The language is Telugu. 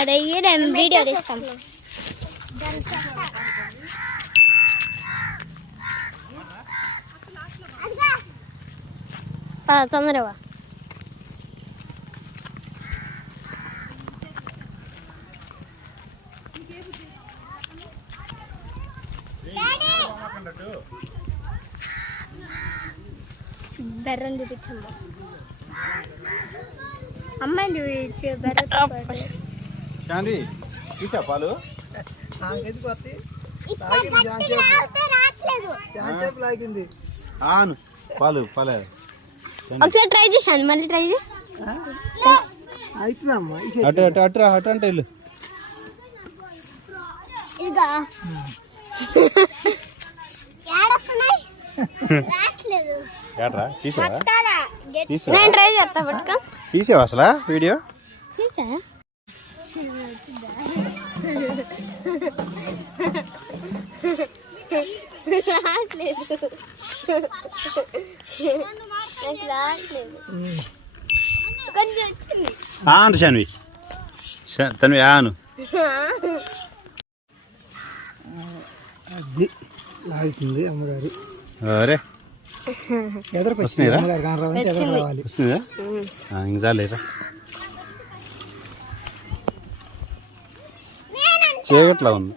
అదయ్యి నేను వీడియో తీస్తాం. తొందరగా బెర్రని చూపించమ్మా. అమ్మాయిని చూపించు బెర్ర చూసా పాలు పాలు పాలే ఒకసారి ట్రై చేశాను, మళ్ళీ ట్రై చేయి. అటు అటు అటు అటు అంటే వెళ్ళు. నేను ట్రై చేస్తా. పట్టుకో. తీసావా అసలు వీడియో? తీసా. రావట్లేదు, రావట్లేదు. కొంచెం వచ్చింది. ఆను శాన్వి, తను ఆను. అది లాగుతుంది అమ్మగారు. అరే వస్తున్నాయిరా, రావాలి. వస్తుందా? ఇంక చాలేరా. చీకట్లా ఉంది.